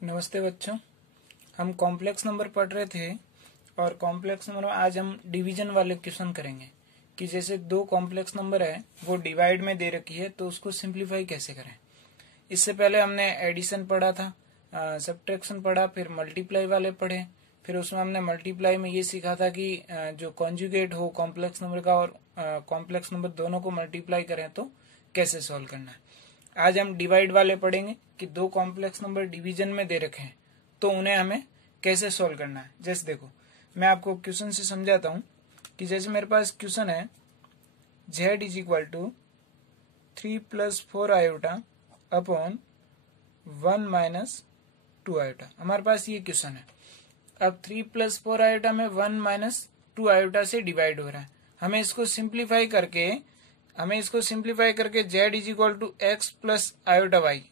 नमस्ते बच्चों। हम कॉम्प्लेक्स नंबर पढ़ रहे थे और कॉम्प्लेक्स नंबर में आज हम डिवीजन वाले क्वेश्चन करेंगे कि जैसे दो कॉम्प्लेक्स नंबर है वो डिवाइड में दे रखी है तो उसको सिंप्लीफाई कैसे करें। इससे पहले हमने एडिशन पढ़ा था, सब्ट्रैक्शन पढ़ा, फिर मल्टीप्लाई वाले पढ़े। फिर उसमें हमने मल्टीप्लाई में ये सीखा था कि जो कॉन्जुगेट हो कॉम्प्लेक्स नंबर का और कॉम्प्लेक्स नंबर दोनों को मल्टीप्लाई करें तो कैसे सॉल्व करना है। आज हम डिवाइड वाले पढ़ेंगे कि दो कॉम्प्लेक्स नंबर डिवीजन में दे रखे हैं तो उन्हें हमें कैसे सॉल्व करना है। जैसे देखो, मैं आपको क्वेश्चन से समझाता हूं कि जैसे मेरे पास क्वेश्चन है z is equal to 3 + 4 iota upon 1 - 2 iota. हमारे पास ये क्वेश्चन है। अब 3 + 4 आयोटा में 1 - 2 आयोटा से डिवाइड हो रहा है। हमें इसको सिंप्लीफाई करके z is equal to x plus iota y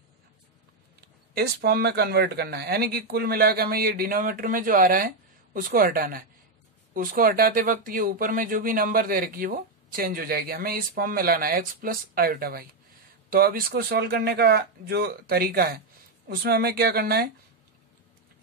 इस फॉर्म में कन्वर्ट करना है। यानी कि कुल मिलाकर हमें ये डिनोमिनेटर में जो आ रहा है उसको हटाना है। उसको हटाते वक्त ये ऊपर में जो भी नंबर दे रखी है वो चेंज हो जाएगी। हमें इस फॉर्म में लाना है एक्स प्लस आयोटा वाई। तो अब इसको सॉल्व करने का जो तरीका है उसमें हमें क्या करना है,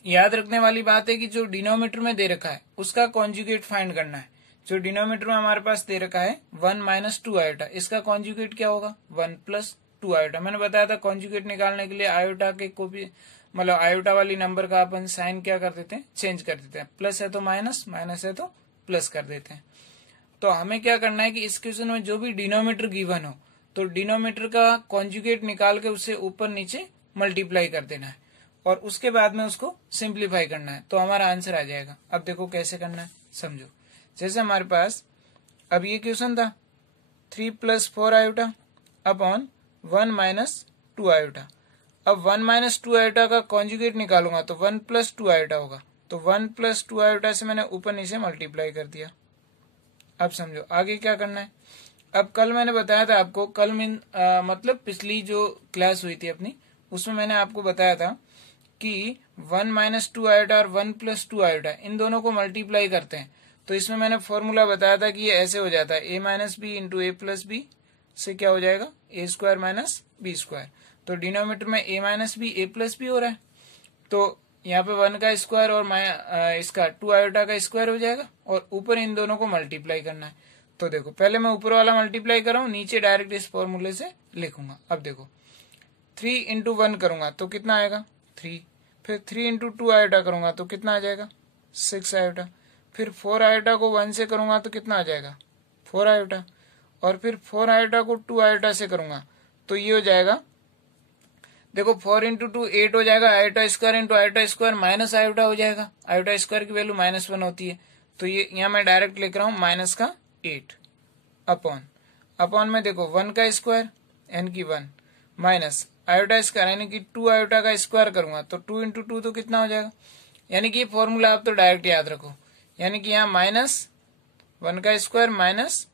याद रखने वाली बात है कि जो डिनोमिनेटर में दे रखा है उसका कॉन्जुगेट फाइंड करना है। जो डिनोमिनेटर में हमारे पास दे रखा है 1 - 2 आयोटा, इसका कॉन्जुगेट क्या होगा 1 + 2 आयोटा। मैंने बताया था कॉन्जुगेट निकालने के लिए आयोटा के को भी मतलब आयोटा वाली नंबर का अपन साइन क्या कर देते हैं, चेंज कर देते हैं। प्लस है तो माइनस, माइनस है तो प्लस कर देते हैं। तो हमें क्या करना है कि इस क्वेश्चन में जो भी डिनोमिनेटर गिवन हो तो डिनोमिनेटर का कॉन्जुगेट निकाल के उससे ऊपर नीचे मल्टीप्लाई कर देना है और उसके बाद में उसको सिंप्लीफाई करना है तो हमारा आंसर आ जाएगा। अब देखो कैसे करना है, समझो। जैसे हमारे पास अब ये क्वेश्चन था 3 + 4 आयोटा अपॉन 1 - 2 आयोटा। अब 1 - 2 आयोटा का कॉन्जुगेट निकालूंगा तो 1 + 2 आयोटा होगा। तो 1 + 2 आयोटा से मैंने ऊपर नीचे मल्टीप्लाई कर दिया। अब समझो आगे क्या करना है। अब कल मैंने बताया था आपको, कल मतलब पिछली जो क्लास हुई थी अपनी उसमें मैंने आपको बताया था कि 1 - 2 आयोटा और 1 + 2 आयोटा इन दोनों को मल्टीप्लाई करते हैं। तो इसमें मैंने फॉर्मूला बताया था कि ये ऐसे हो जाता है a - b into a + b से क्या हो जाएगा a² - b²। तो डिनोमिनेटर में a - b a + b हो रहा है तो यहाँ पे 1 का स्क्वायर और इसका 2 आयोटा का स्क्वायर हो जाएगा और ऊपर इन दोनों को मल्टीप्लाई करना है। तो देखो पहले मैं ऊपर वाला मल्टीप्लाई कर रहा हूँ, नीचे डायरेक्ट इस फॉर्मूले से लिखूंगा। अब देखो 3 × 1 करूंगा तो कितना आएगा 3। फिर 3 × 2 आयोटा करूंगा तो कितना आ जाएगा 6 आयोटा। फिर 4 आयोटा को 1 से करूंगा तो कितना आ जाएगा 4 आयोटा। और फिर 4 आयोटा को 2 आयोटा से करूंगा तो ये हो जाएगा, देखो 4 × 2 8 हो जाएगा। Iota square into iota square minus iota हो जाएगा। आयोटा स्क्वायर की वैल्यू -1 होती है तो ये यहाँ मैं डायरेक्ट लिख रहा हूँ -8 अपॉन में देखो 1 का स्क्वायर यानी कि 1 माइनस आयोटा स्क्वायर यानी कि 2 आयोटा का स्क्वायर करूंगा तो 2 × 2 तो कितना हो जाएगा। यानी कि ये फॉर्मूला आप तो डायरेक्ट याद रखो, यानी कि यहाँ -1 का स्क्वायर माइनस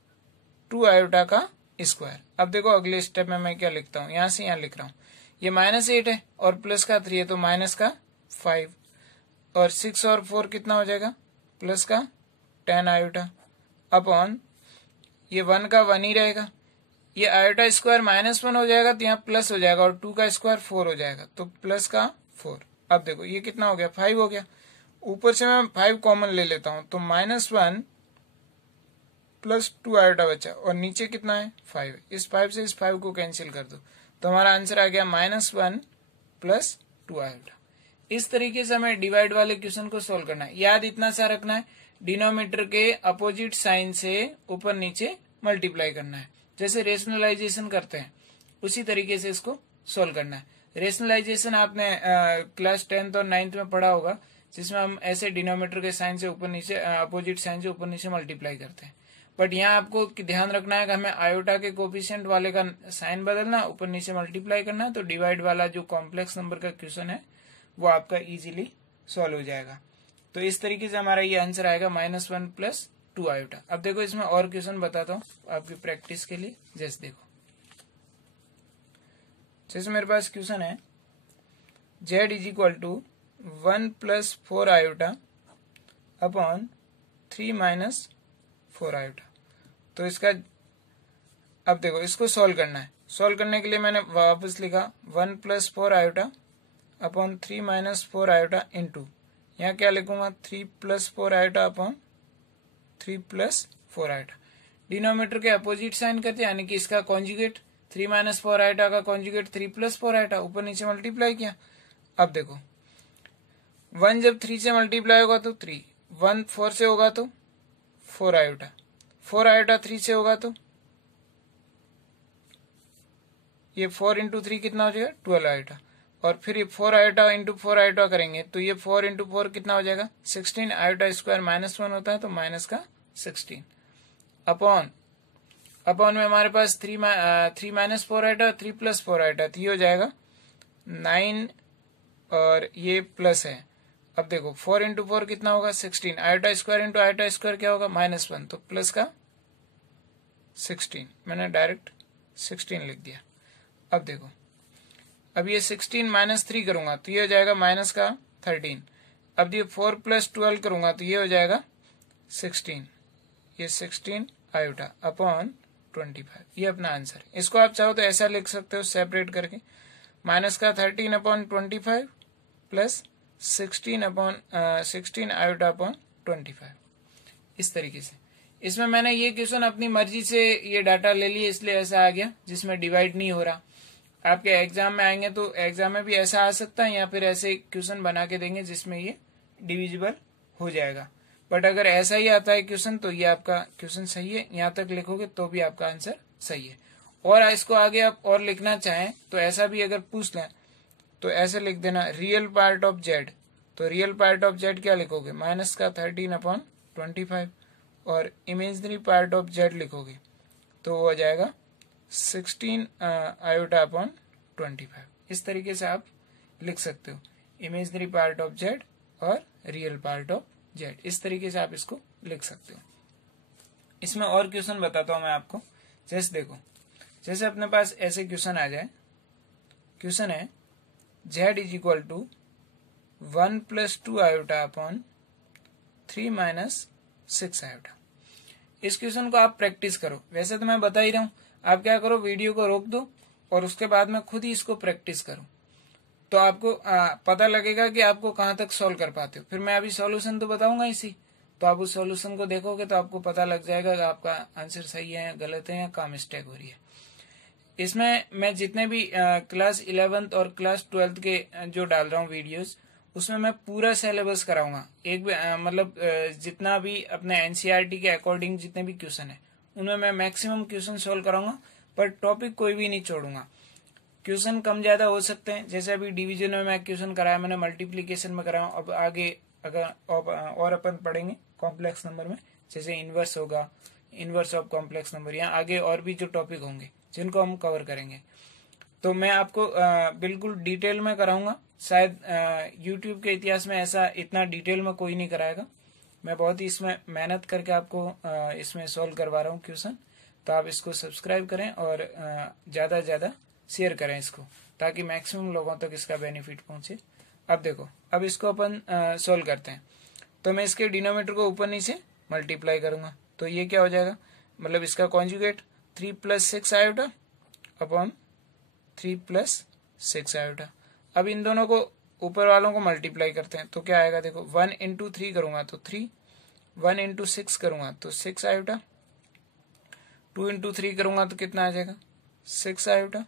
2 आयोटा का स्क्वायर। अब देखो अगले स्टेप में मैं क्या लिखता हूँ, यहाँ से यहाँ लिख रहा हूँ ये -8 है और प्लस का 3 है तो -5 और 6 और 4 कितना हो जाएगा +10 आयोटा अपॉन ये 1 का 1 ही रहेगा। ये आयोटा स्क्वायर -1 हो जाएगा तो यहाँ प्लस हो जाएगा और 2 का स्क्वायर 4 हो जाएगा तो +4। अब देखो ये कितना हो गया 5 हो गया। ऊपर से मैं 5 कॉमन ले लेता हूं तो -1 + 2 आयोटा बचा और नीचे कितना है 5। इस 5 से इस 5 को कैंसिल कर दो तो हमारा आंसर आ गया -1 + 2 आयोटा। इस तरीके से हमें डिवाइड वाले क्वेश्चन को सोल्व करना है। याद इतना सा रखना है, डिनोमिनेटर के अपोजिट साइन से ऊपर नीचे मल्टीप्लाई करना है। जैसे रेशनलाइजेशन करते हैं उसी तरीके से इसको सोल्व करना है। रेशनलाइजेशन आपने क्लास 10th और 9th में पढ़ा होगा, जिसमें हम ऐसे डिनोमिनेटर के साइन से ऊपर नीचे अपोजिट साइन से ऊपर नीचे मल्टीप्लाई करते हैं। बट यहाँ आपको ध्यान रखना है कि हमें आयोटा के कोफिशिएंट वाले का साइन बदलना, ऊपर नीचे मल्टीप्लाई करना है तो डिवाइड वाला जो कॉम्प्लेक्स नंबर का क्वेश्चन है वो आपका इजीली सॉल्व हो जाएगा। तो इस तरीके से हमारा ये आंसर आएगा -1 + 2 आयोटा। अब देखो इसमें और क्वेश्चन बताता हूँ आपकी प्रैक्टिस के लिए। जैसे देखो, जैसे मेरे पास क्वेश्चन है z is equal to 1 + 4 iota upon 3 - 4 iota. तो इसका अब देखो इसको सॉल्व करना है। सॉल्व करने के लिए मैंने वापस लिखा 1 + 4 iota upon 3 minus 4 iota into, यहाँ क्या लिखूंगा 3 plus 4 iota upon 3 plus 4 iota. Denominator के अपोजिट साइन करते हैं, यानी कि इसका कॉन्जुगेट 3 माइनस 4 आयोटा का कॉन्जुगेट 3 प्लस 4 आयोटा, ऊपर नीचे मल्टीप्लाई किया। अब देखो 1 जब 3 से मल्टीप्लाई होगा तो 3, 1 4 से होगा तो 4 आयोटा, 4 आयोटा 3 से होगा तो ये 4 इंटू 3 कितना हो जाएगा 12 आयोटा, और फिर ये 4 आयोटा इंटू 4 आयोटा करेंगे तो ये 4 इंटू 4 कितना हो जाएगा 16 आयोटा स्क्वायर माइनस 1 होता है तो माइनस का 16 अपॉन में हमारे पास 3 माइनस 4 आयोटा 3 प्लस 4 आयोटा, तो ये हो जाएगा 9 और ये प्लस है। अब देखो 4 इंटू 4 कितना होगा 16, iota square into iota square क्या होगा -1, तो प्लस का 16, मैंने डायरेक्ट 16 लिख दिया। अब देखो अब ये 16 माइनस 3 करूंगा तो ये हो जाएगा माइनस का 13। अब ये 4 प्लस 12 करूंगा तो ये हो जाएगा 16, ये 16 आयोटा अपॉन 25, ये अपना आंसर है। इसको आप चाहो तो ऐसा लिख सकते हो सेपरेट करके, माइनस का 13 अपॉन 25 प्लस 16 आयोटा अपॉन 25, इस तरीके से। इसमें मैंने ये क्वेश्चन अपनी मर्जी से ये डाटा ले लिए इसलिए ऐसा आ गया, जिसमें डिवाइड नहीं हो रहा। आपके एग्जाम में आएंगे तो एग्जाम में भी ऐसा आ सकता है, या फिर ऐसे क्वेश्चन बना के देंगे जिसमें ये डिविजिबल हो जाएगा। बट अगर ऐसा ही आता है क्वेश्चन तो ये आपका क्वेश्चन सही है, यहाँ तक लिखोगे तो भी आपका आंसर सही है। और इसको आगे आप और लिखना चाहें तो ऐसा भी अगर पूछ लें तो ऐसे लिख देना रियल पार्ट ऑफ जेड, तो रियल पार्ट ऑफ जेड क्या लिखोगे माइनस का 13 अपॉन 25, और इमेजिनरी पार्ट ऑफ जेड लिखोगे तो हो जाएगा 16 आयोटा अपॉन 25। इस तरीके से आप लिख सकते हो इमेजिनरी पार्ट ऑफ जेड और रियल पार्ट ऑफ जेड, इस तरीके से आप इसको लिख सकते हो। इसमें और क्वेश्चन बताता हूं मैं आपको। जैसे देखो, जैसे अपने पास ऐसे क्वेश्चन आ जाए, क्वेश्चन है z is equal to 1 plus 2 iota upon 3 minus 6 iota. इस क्वेश्चन को आप प्रैक्टिस करो। वैसे तो मैं बता ही रहा हूं, आप क्या करो वीडियो को रोक दो और उसके बाद में खुद ही इसको प्रैक्टिस करो, तो आपको पता लगेगा कि आपको कहां तक सॉल्व कर पाते हो। फिर मैं अभी सॉल्यूशन तो बताऊंगा इसी, तो आप उस सॉल्यूशन को देखोगे तो आपको पता लग जाएगा कि आपका आंसर सही है या गलत है या कहाँ मिस्टेक हो रही है। इसमें मैं जितने भी क्लास 11th और क्लास 12th के जो डाल रहा हूँ वीडियोस, उसमें मैं पूरा सिलेबस कराऊंगा। एक मतलब जितना भी अपने एनसीईआरटी के अकॉर्डिंग जितने भी क्वेश्चन है उनमें मैं मैक्सिमम क्वेश्चन सोल्व कराऊंगा, पर टॉपिक कोई भी नहीं छोड़ूंगा। क्वेश्चन कम ज्यादा हो सकते हैं, जैसे अभी डिवीजन में मैं क्वेश्चन कराया, मैंने मल्टीप्लीकेशन में कराया। अब आगे अगर और अपन पढ़ेंगे कॉम्प्लेक्स नंबर में, जैसे इनवर्स होगा, इनवर्स ऑफ कॉम्प्लेक्स नंबर, या आगे और भी जो टॉपिक होंगे जिनको हम कवर करेंगे, तो मैं आपको बिल्कुल डिटेल में कराऊंगा। शायद यूट्यूब के इतिहास में ऐसा इतना डिटेल में कोई नहीं कराएगा। मैं बहुत ही इसमें मेहनत करके आपको इसमें सॉल्व करवा रहा हूँ क्वेश्चन, तो आप इसको सब्सक्राइब करें और ज्यादा से ज्यादा शेयर करें इसको, ताकि मैक्सिमम लोगों तक इसका बेनिफिट पहुंचे। अब देखो, अब इसको अपन सोल्व करते हैं। तो मैं इसके डिनोमिनेटर को ऊपर नीचे मल्टीप्लाई करूंगा, तो ये क्या हो जाएगा, मतलब इसका conjugate 3 plus 6 iota upon 3 plus 6 iota. अब इन दोनों को ऊपर वालों को मल्टीप्लाई करते हैं तो क्या आएगा, देखो 1 इंटू 3 करूंगा तो 3, 1 इंटू 6 करूंगा तो 6 आयोटा, 2 इंटू 3 करूंगा तो कितना आ जाएगा 6 आयोटा,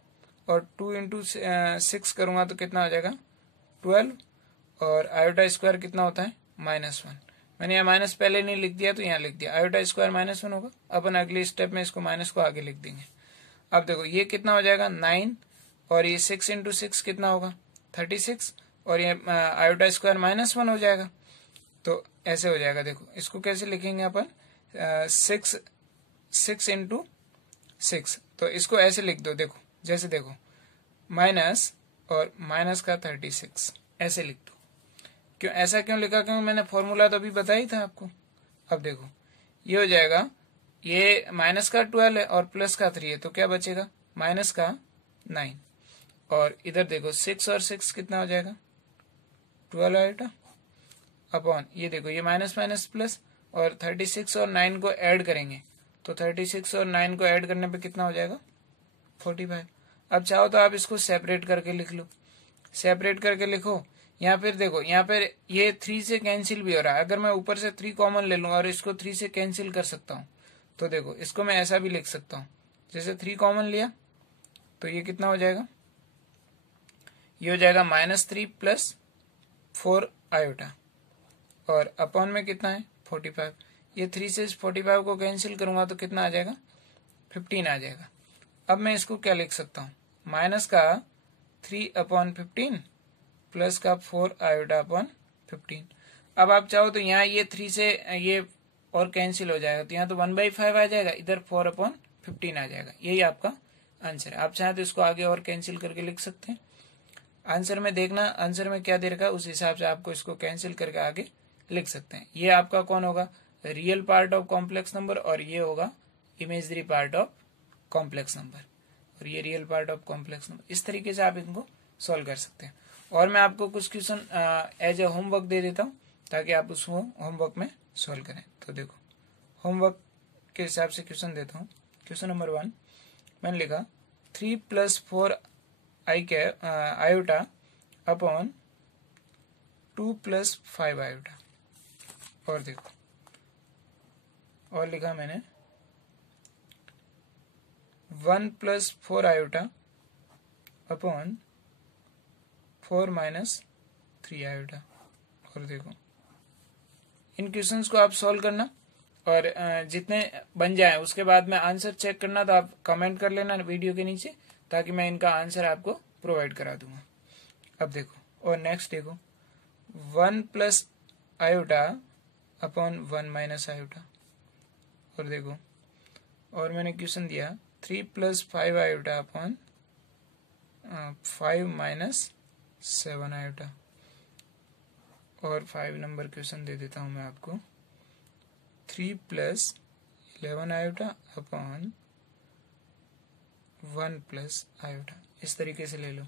और 2 इंटू 6 करूंगा तो कितना आ जाएगा 12, और आयोटा स्क्वायर कितना होता है -1। मैंने यहाँ माइनस पहले नहीं लिख दिया तो यहाँ लिख दिया, आयोटा स्क्वायर -1 होगा। अपन अगले स्टेप में इसको माइनस को आगे लिख देंगे। अब देखो ये कितना हो जाएगा 9, और ये 6 इंटू 6 कितना होगा 36, और ये आयोटा स्क्वायर -1 हो जाएगा। तो ऐसे हो जाएगा। देखो इसको कैसे लिखेंगे अपन, 6 इंटू 6, तो इसको ऐसे लिख दो। देखो जैसे देखो माइनस और माइनस का 36 ऐसे लिख दो। क्यों ऐसा क्यों लिखा, क्यों मैंने फॉर्मूला तो अभी बताई था आपको। अब देखो ये हो जाएगा, ये माइनस का 12 है और प्लस का 3 है, तो क्या बचेगा माइनस का 9, और इधर देखो 6 और 6 कितना हो जाएगा 12 आयोटा अपॉन, ये देखो ये माइनस माइनस प्लस, और 36 और 9 को ऐड करेंगे तो 36 और 9 को ऐड करने पे कितना हो जाएगा 45। अब चाहो तो आप इसको सेपरेट करके लिख लो, सेपरेट करके लिखो। यहाँ फिर देखो, यहाँ पर ये 3 से कैंसिल भी हो रहा है। अगर मैं ऊपर से 3 कॉमन ले लूँ और इसको 3 से कैंसिल कर सकता हूँ, तो देखो इसको मैं ऐसा भी लिख सकता हूँ, जैसे 3 कॉमन लिया तो ये कितना हो जाएगा, ये हो जाएगा -3 प्लस 4 आयोटा, और अपॉन में कितना है 45। ये 3 से 45 को कैंसिल करूंगा तो कितना आ जाएगा, 15 आ जाएगा। अब मैं इसको क्या लिख सकता हूँ, माइनस का 3/15 प्लस का 4 आयोटा अपॉन 15। अब आप चाहो तो यहाँ ये 3 से ये और कैंसिल हो जाएगा, तो यहाँ तो 1/5 आ जाएगा, इधर 4/15 आ जाएगा। यही आपका आंसर है। आप चाहें तो इसको आगे और कैंसिल करके लिख सकते हैं। आंसर में देखना, आंसर में क्या दे रखा है, उस हिसाब से आपको इसको कैंसिल करके आगे लिख सकते हैं। ये आपका कौन होगा, real part of complex number, और ये होगा imagery part of complex number, और ये real part of complex number. इस तरीके से आप इनको सॉल्व कर सकते हैं। और मैं आपको कुछ क्वेश्चन एज ए होमवर्क दे देता हूँ ताकि आप उसको होमवर्क में सॉल्व करें। तो देखो, होमवर्क के हिसाब से क्वेश्चन देता हूँ। क्वेश्चन नंबर 1 मैंने लिखा 3 + 4 आयोटा अपॉन 2 + 5 आयोटा। और देखो, और लिखा मैंने 1 + 4 आयोटा अपॉन 4 - 3 आयोटा। और देखो, इन क्वेश्चंस को आप सॉल्व करना, और जितने बन जाए उसके बाद में आंसर चेक करना, तो आप कमेंट कर लेना वीडियो के नीचे, ताकि मैं इनका आंसर आपको प्रोवाइड करा दूंगा। अब देखो, और नेक्स्ट देखो, 1 + आयोटा अपॉन 1 - आयोटा। और देखो, और मैंने क्वेश्चन दिया 3 + 5 आयोटा अपॉन 5 - 7 आयोटा। और 5 नंबर क्वेश्चन दे देता हूं मैं आपको, 3 + 11 आयोटा अपॉन 1 + आयोटा। इस तरीके से ले लो।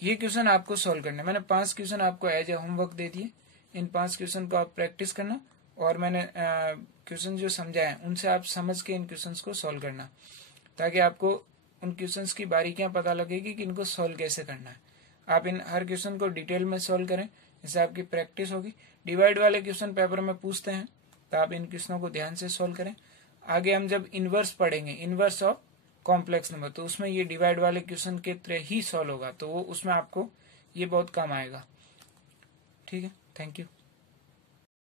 ये क्वेश्चन आपको सॉल्व करना है। मैंने 5 क्वेश्चन आपको एज ए होमवर्क दे दिए। इन 5 क्वेश्चन को आप प्रैक्टिस करना, और मैंने क्वेश्चन जो समझाए उनसे आप समझ के इन क्वेश्चंस को सॉल्व करना, ताकि आपको उन क्वेश्चंस की बारीकियां पता लगेगी कि इनको सॉल्व कैसे करना है। आप इन हर क्वेश्चन को डिटेल में सॉल्व करें, इससे आपकी प्रैक्टिस होगी। डिवाइड वाले क्वेश्चन पेपर में पूछते हैं, तो आप इन क्वेश्चनों को ध्यान से सॉल्व करें। आगे हम जब इनवर्स पढ़ेंगे, इनवर्स ऑफ कॉम्प्लेक्स नंबर, तो उसमें ये डिवाइड वाले क्वेश्चन के तरह ही सॉल्व होगा, तो वो उसमें आपको ये बहुत काम आएगा। ठीक है, थैंक यू।